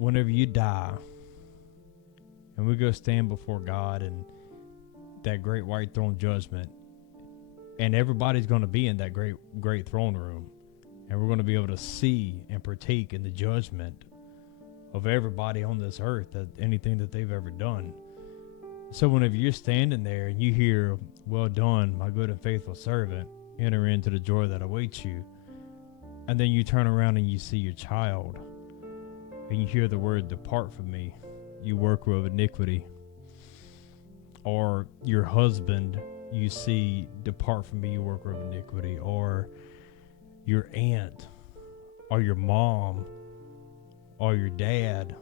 whenever you die and we go stand before God and that great white throne judgment, and everybody's going to be in that great throne room, and we're going to be able to see and partake in the judgment of everybody on this earth, that anything that they've ever done. So whenever you're standing there and you hear, "Well done, my good and faithful servant, enter into the joy that awaits you," and then you turn around and you see your child and you hear the word, "Depart from me, you worker of iniquity," or your husband, you see, "Depart from me, you worker of iniquity," or your aunt or your mom or your dad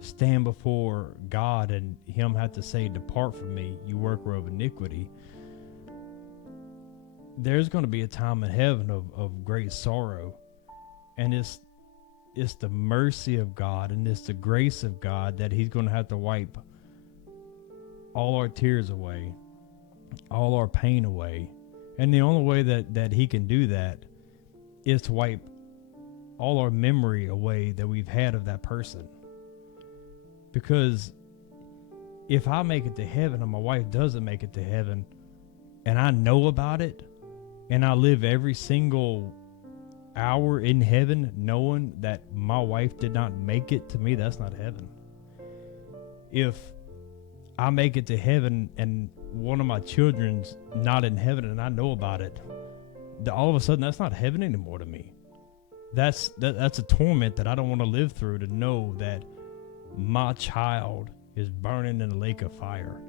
stand before God and him have to say, "Depart from me, you worker of iniquity," there's going to be a time in heaven of great sorrow. And it's the mercy of God and it's the grace of God that he's going to have to wipe all our tears away, all our pain away. And the only way that he can do that is to wipe all our memory away that we've had of that person. Because if I make it to heaven and my wife doesn't make it to heaven, and I know about it, and I live every single hour in heaven knowing that my wife did not make it to me, that's not heaven. If I make it to heaven and one of my children's not in heaven and I know about it, all of a sudden that's not heaven anymore to me. That's a torment that I don't want to live through, to know that my child is burning in a lake of fire,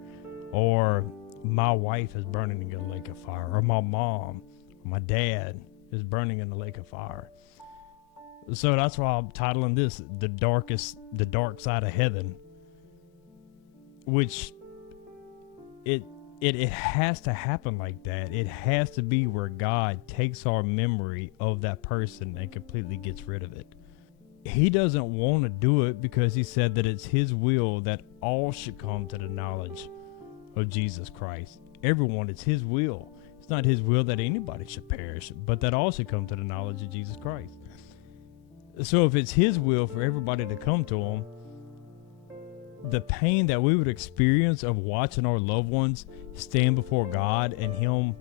or my wife is burning in a lake of fire, or my mom, or my dad is burning in the lake of fire. So that's why I'm titling this the dark side of heaven, which it has to happen like that. It has to be where God takes our memory of that person and completely gets rid of it. He doesn't want to do it because he said that it's his will that all should come to the knowledge of Jesus Christ. Everyone, it's his will. It's not his will that anybody should perish, but that all should come to the knowledge of Jesus Christ. So if it's his will for everybody to come to him, the pain that we would experience of watching our loved ones stand before God and him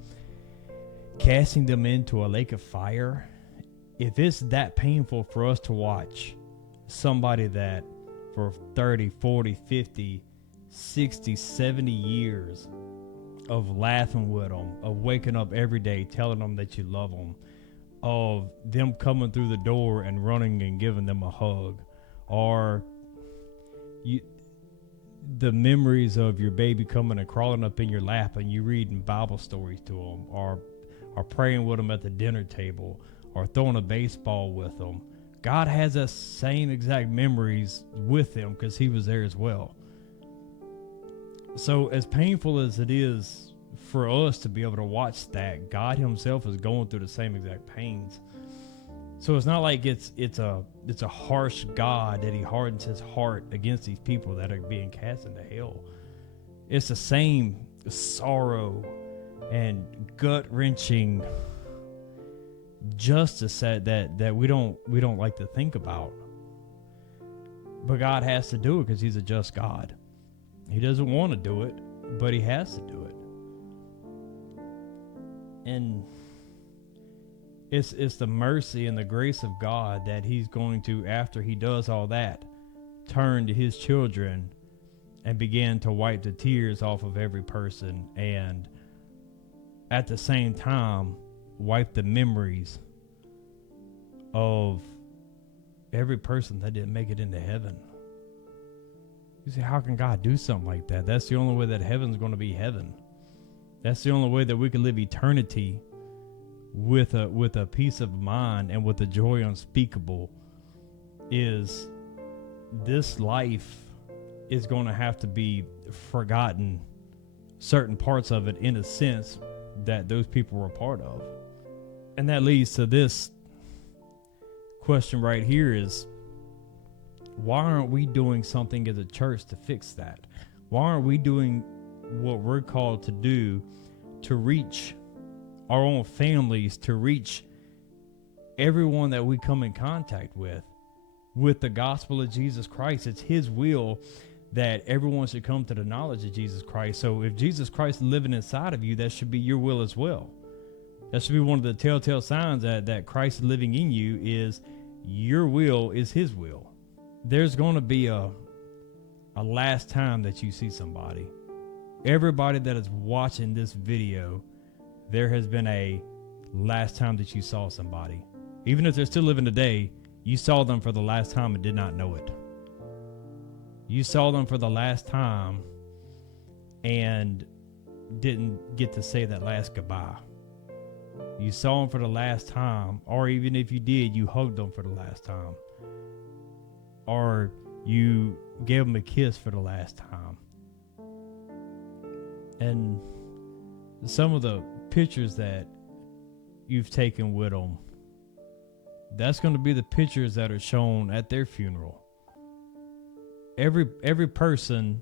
casting them into a lake of fire, if it's that painful for us to watch somebody that for 30, 40, 50, 60, 70 years of laughing with them, of waking up every day telling them that you love them, of them coming through the door and running and giving them a hug, or the memories of your baby coming and crawling up in your lap and you reading Bible stories to them, or praying with them at the dinner table, or throwing a baseball with them. God has that same exact memories with them because he was there as well. So as painful as it is for us to be able to watch that, God himself is going through the same exact pains. So it's not like it's a harsh God that he hardens his heart against these people that are being cast into hell. It's the same sorrow and gut-wrenching justice that we don't like to think about. But God has to do it because he's a just God. He doesn't want to do it, but he has to do it. And it's the mercy and the grace of God that he's going to, after he does all that, turn to his children and begin to wipe the tears off of every person, and at the same time wipe the memories of every person that didn't make it into heaven. You say, how can God do something like that? That's the only way that heaven's going to be heaven. That's the only way that we can live eternity with a peace of mind and with a joy unspeakable. Is this life is going to have to be forgotten, certain parts of it, in a sense that those people were a part of. And that leads to this question right here is, why aren't we doing something as a church to fix that? Why aren't we doing what we're called to do to reach our own families, to reach everyone that we come in contact with? with the gospel of Jesus Christ. It's his will that everyone should come to the knowledge of Jesus Christ. So if Jesus Christ is living inside of you, that should be your will as well. That should be one of the telltale signs that Christ is living in you, is your will is his will. There's going to be a last time that you see somebody. Everybody that is watching this video, there has been a last time that you saw somebody. Even if they're still living today, you saw them for the last time and did not know it. You saw them for the last time and didn't get to say that last goodbye. You saw them for the last time, or even if you did, you hugged them for the last time. Or you gave them a kiss for the last time. And some of the pictures that you've taken with them, that's going to be the pictures that are shown at their funeral. Every person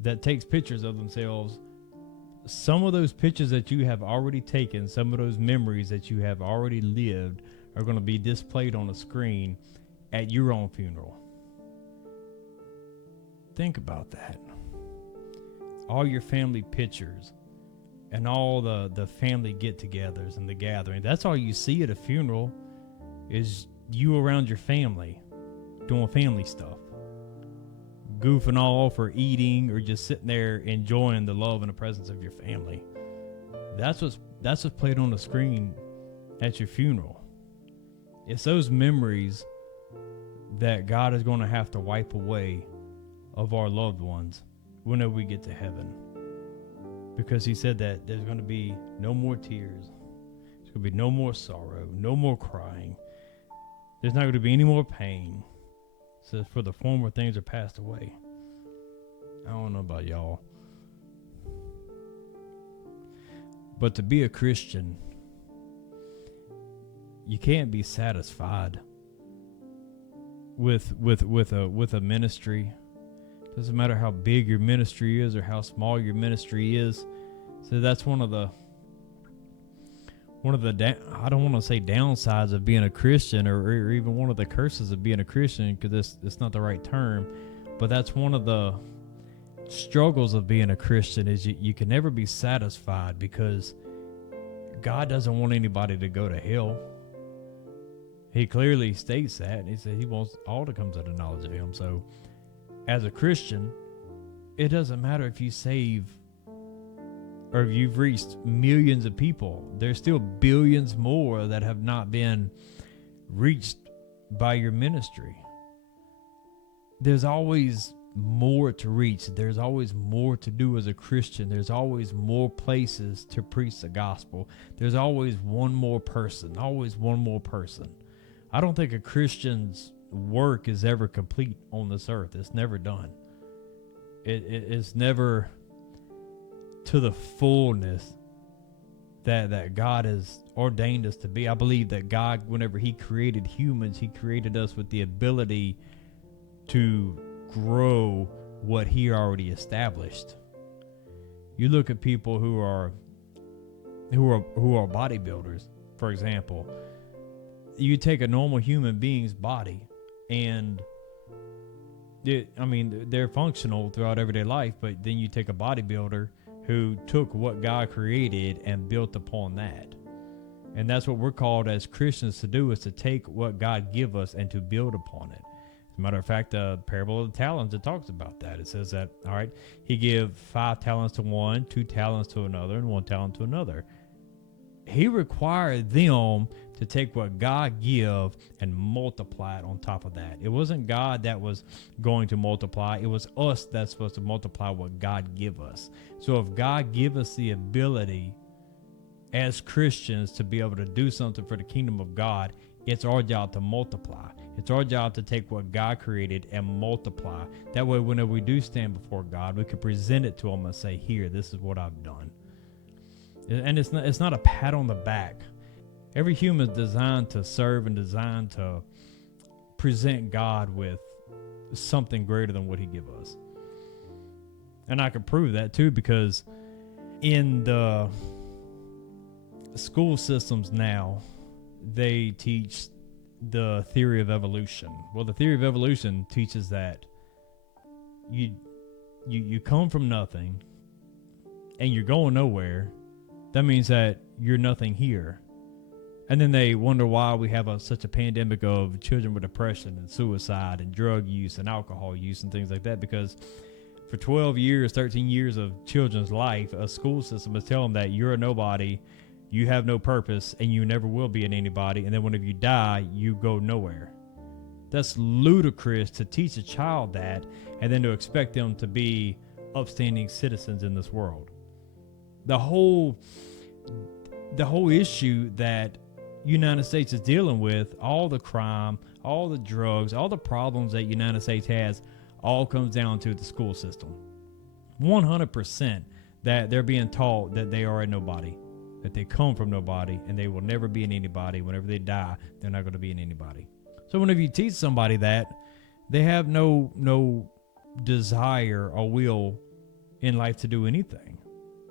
that takes pictures of themselves, some of those pictures that you have already taken, some of those memories that you have already lived, are going to be displayed on a screen at your own funeral. Think about that. All your family pictures and all the family get-togethers and the gathering, that's all you see at a funeral, is you around your family doing family stuff, goofing off or eating or just sitting there enjoying the love and the presence of your family. That's what's played on the screen at your funeral. It's those memories that God is going to have to wipe away of our loved ones whenever we get to heaven, because he said that there's going to be no more tears, there's going to be no more sorrow, no more crying, there's not going to be any more pain. Says, for the former things are passed away. I don't know about y'all, but to be a Christian, you can't be satisfied with a ministry. Doesn't matter how big your ministry is or how small your ministry is. So that's one of the I don't want to say downsides of being a Christian, or even one of the curses of being a Christian, because it's not the right term, but that's one of the struggles of being a Christian, is you can never be satisfied, because God doesn't want anybody to go to hell. He clearly states that, and he said he wants all to come to the knowledge of him. So as a Christian, it doesn't matter if you save or if you've reached millions of people. There's still billions more that have not been reached by your ministry. There's always more to reach. There's always more to do as a Christian. There's always more places to preach the gospel. There's always one more person. I don't think a Christian's work is ever complete on this earth. It's never done. It's never to the fullness that God has ordained us to be. I believe that God, whenever he created humans, he created us with the ability to grow what he already established. You look at people who are bodybuilders, for example. You take a normal human being's body, and they're functional throughout everyday life, but then you take a bodybuilder who took what God created and built upon that. And that's what we're called as Christians to do, is to take what God give us and to build upon it. As a matter of fact, the parable of the talents, it talks about that. It says that, all right, he gave 5 talents to one, 2 talents to another, and 1 talent to another. He required them to take what God give and multiply it on top of that. It wasn't God that was going to multiply. It was us that's supposed to multiply what God give us. So if God give us the ability as Christians to be able to do something for the kingdom of God, it's our job to multiply. It's our job to take what God created and multiply. That way, whenever we do stand before God, we can present it to him and say, here, this is what I've done. And it's not a pat on the back. Every human is designed to serve and designed to present God with something greater than what he gives us. And I can prove that too, because in the school systems now, they teach the theory of evolution. Well, the theory of evolution teaches that you come from nothing and you're going nowhere. That means that you're nothing here. And then they wonder why we have such a pandemic of children with depression and suicide and drug use and alcohol use and things like that, because for 12 years, 13 years of children's life, a school system is telling them that you're a nobody, you have no purpose, and you never will be an anybody. And then whenever you die, you go nowhere. That's ludicrous to teach a child that and then to expect them to be upstanding citizens in this world. The whole issue that United States is dealing with, all the crime, all the drugs, all the problems that United States has, all comes down to the school system. 100% that they're being taught that they are a nobody, that they come from nobody, and they will never be an anybody. Whenever they die, they're not going to be an anybody. So whenever you teach somebody that, they have no desire or will in life to do anything.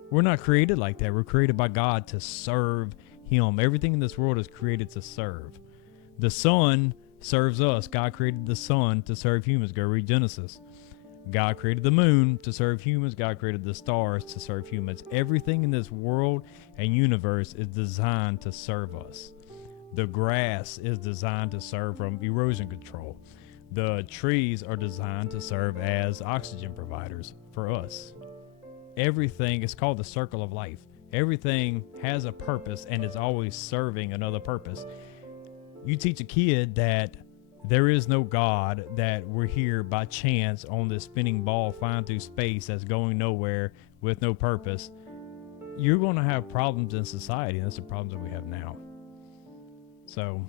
We're not created like that. We're created by God to serve Him. Everything in this world is created to serve. The sun serves us. God created the sun to serve humans. Go read Genesis. God created the moon to serve humans. God created the stars to serve humans. Everything in this world and universe is designed to serve us. The grass is designed to serve from erosion control. The trees are designed to serve as oxygen providers for us. Everything is called the circle of life. Everything has a purpose and is always serving another purpose. You teach a kid that there is no God, that we're here by chance on this spinning ball flying through space that's going nowhere with no purpose, you're going to have problems in society, and that's the problems that we have now. So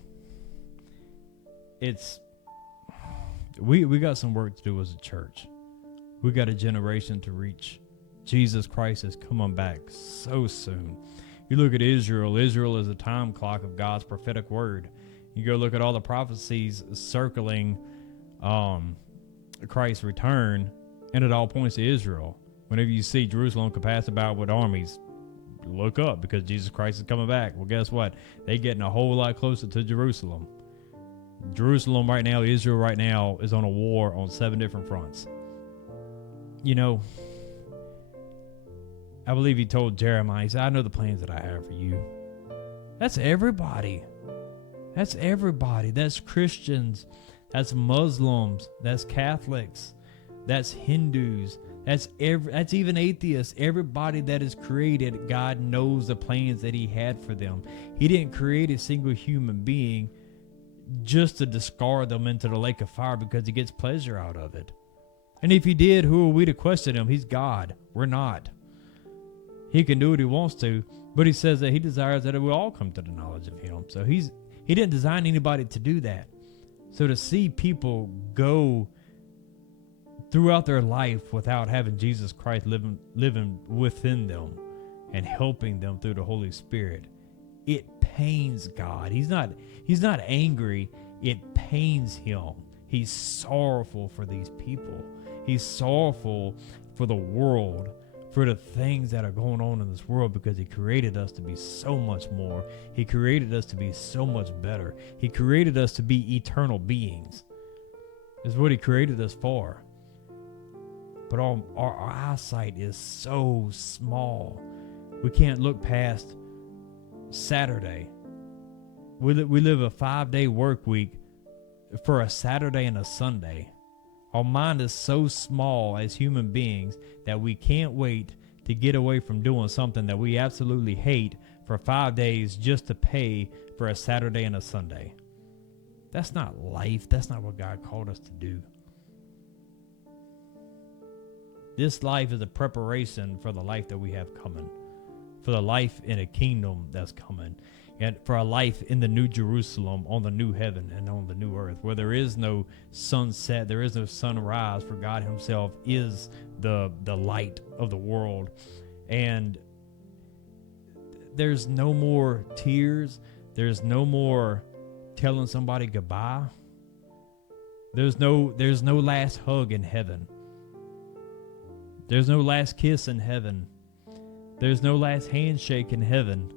we got some work to do as a church. We got a generation to reach. Jesus Christ is coming back so soon. You look at Israel. Israel is a time clock of God's prophetic word. You go look at all the prophecies circling Christ's return, and it all points to Israel. Whenever you see Jerusalem compassed about with armies, look up, because Jesus Christ is coming back. Well, guess what? They're getting a whole lot closer to Jerusalem. Jerusalem right now, Israel right now, is on a war on 7 different fronts. You know, I believe he told Jeremiah, he said, I know the plans that I have for you. That's everybody. That's everybody. That's Christians. That's Muslims. That's Catholics. That's Hindus. That's even atheists. Everybody that is created, God knows the plans that He had for them. He didn't create a single human being just to discard them into the lake of fire because He gets pleasure out of it. And if He did, who are we to question Him? He's God. We're not. He can do what He wants to, but He says that He desires that we all come to the knowledge of Him. So He didn't design anybody to do that. So to see people go throughout their life without having Jesus Christ living within them and helping them through the Holy Spirit, it pains God. He's not angry. It pains Him. He's sorrowful for these people. He's sorrowful for the world, for the things that are going on in this world, because He created us to be so much more. He created us to be so much better. He created us to be eternal beings. That's what He created us for. But our eyesight is so small. We can't look past Saturday. We live a 5-day work week for a Saturday and a Sunday. Our mind is so small as human beings that we can't wait to get away from doing something that we absolutely hate for 5 days just to pay for a Saturday and a Sunday. That's not life. That's not what God called us to do. This life is a preparation for the life that we have coming, for the life in a kingdom that's coming, and for a life in the new Jerusalem, on the new heaven and on the new earth, where there is no sunset, there is no sunrise, for God Himself is the light of the world. And there's no more tears. There's no more telling somebody goodbye. There's no last hug in heaven. There's no last kiss in heaven. There's no last handshake in heaven.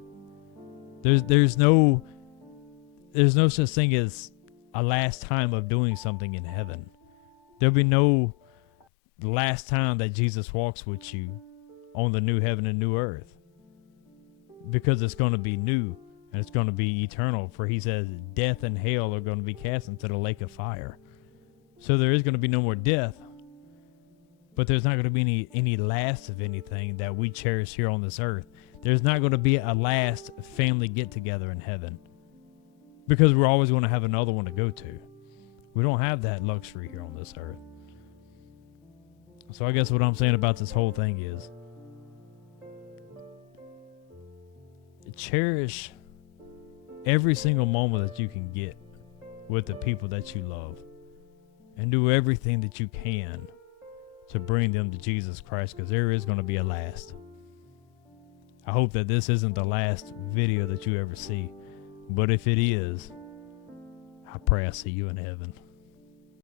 There's no there's no such thing as a last time of doing something in heaven. There'll be no last time that Jesus walks with you on the new heaven and new earth, because it's going to be new and it's going to be eternal. For he says death and hell are going to be cast into the lake of fire. So there is going to be no more death, but there's not going to be any last of anything that we cherish here on this earth. There's not going to be a last family get together in heaven, because we're always going to have another one to go to. We don't have that luxury here on this earth. So I guess what I'm saying about this whole thing is, cherish every single moment that you can get with the people that you love, and do everything that you can to bring them to Jesus Christ, because there is going to be a last. I hope that this isn't the last video that you ever see, but if it is, I pray I see you in heaven.